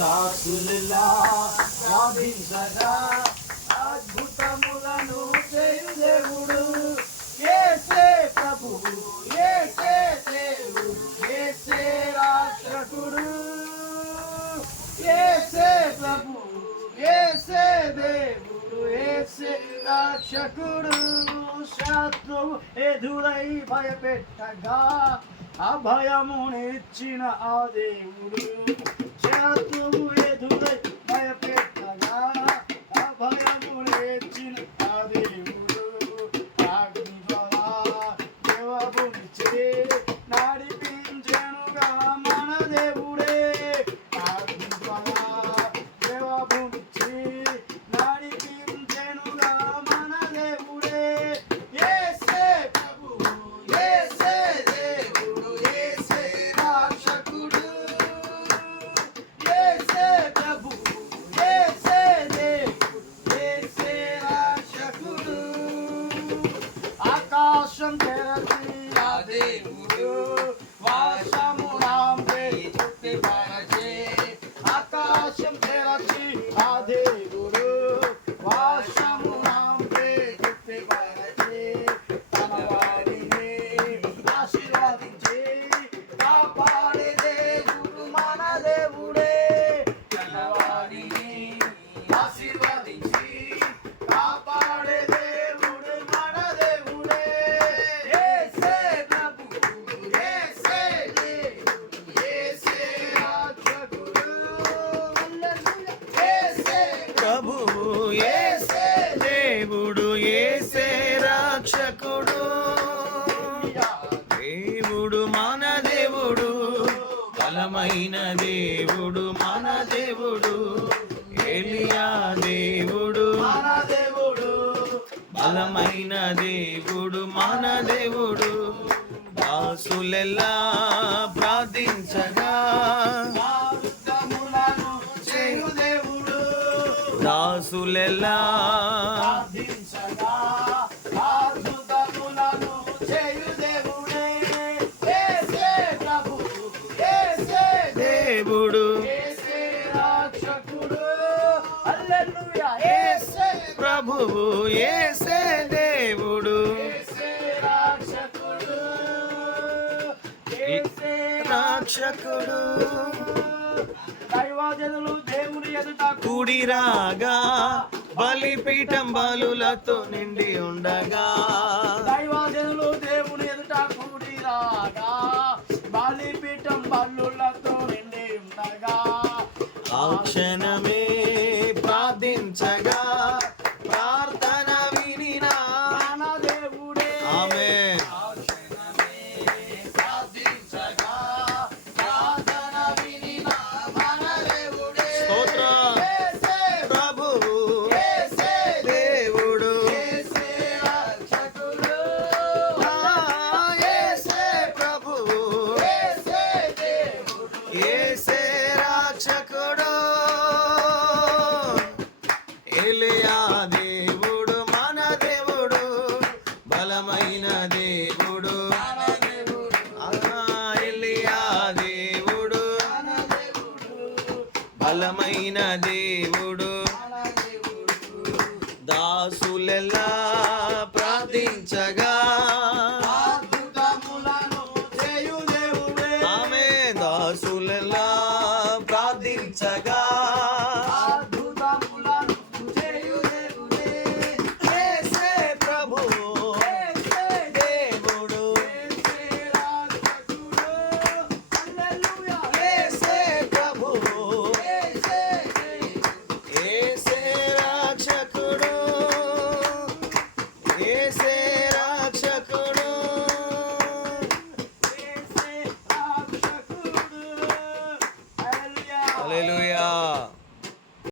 దాసులలా ప్రార్థించగా అద్భుతములను చేయు దేవుడు యేసే ప్రభువు, యేసే దేవుడు, యేసే రక్షకుడు, యేసే ప్రభువు, యేసే దేవుడు, యేసే రక్షకుడు. శత్రువు ఎదురై భయపెట్టగా అభయమునిచ్చిన ఆ దేవుడు, శత్రువు ఎదురై భయపెట్టగా అభయమునిచ్చిన ఆ దేవుడు, అగ్ని ద్వారా దేవమునిచ్చి నడిపించెనుగా మన దేవుడే, అగ్ని ద్వారా దేవమునిచ్చి నడిపించెనుగా మన దేవుడే. యేసే ప్రభువు, యేసే దేవుడు, యేసే రక్షకుడు, యేసే ప్రభువు, యేసే దేవుడు, యేసే రక్షకుడు. ఆకాశం తెరచి ఆ దేవుడు వర్షమునంపై తృప్తిపరచే, ఆకాశం తెరచి ఆ దేవుడు వర్షమునంపై తృప్తిపరచే, తన వారిని ఆశీర్వదించి కాపాడే దేవుడు మన దేవుడే, తన వారిని ఆశీర్వదించి కాపాడే దేవుడు మన దేవుడే. యేసే ప్రభువు, యేసే దేవుడు, యేసే రక్షకుడు, యేసే ప్రభువు యేసే దేవుడు, యేసే రక్షకుడు, దేవుడు మన దేవుడు, బలమైన దేవుడు మన దేవుడు, ఎలియా దేవుడు మన దేవుడు, బలమైన దేవుడు మన దేవుడు. దాసులెల్లా ప్రార్థించగా అద్భుతములను చేయు దేవుడు, దాసులెల్లా ప్రార్థించగా అద్భుతములను చేయు దేవుడే. యేసే ప్రభువు, యేసే దేవుడు యేసే రక్షకుడు, హల్లెలూయా. యేసే ప్రభువు యేసే దేవుడు, యేసే రక్షకుడు, యేసే రక్షకుడు. దైవజనులు దేవుని ఎదుట కూడిరాగా బలిపీఠం బలులతో నిండి ఉండగా, దైవజనులు దేవుని ఎదుట కూడి రాగా బలిపీఠం బల్లులతో నిండి ఉండగా, ఆ క్షణమే ప్రార్థించగా ప్రార్థన వినినా మన దేవుడే. ఆమేన్. ఆ క్షణమే ప్రార్థించగా ప్రార్థన వినిన మన దేవుడే. స్తోత్రం. యేసే ప్రభువు యేసే దేవుడు, యేసే రక్షకుడు, యేసే ప్రభువు యేసే దేవుడు, యేసే రక్షకుడు, ఎలియా దేవుడు మన దేవుడు, బలమైన దేవుడు, మన దేవుడు, ఎలియా దేవుడు మన దేవుడు, బలమైన దేవుడు. మన దేవుడు. దాసులెల్లా ప్రార్థించగా అద్భుతములను చేయు దేవుడే. ఆమె దాసులెల్లా ప్రార్థించగా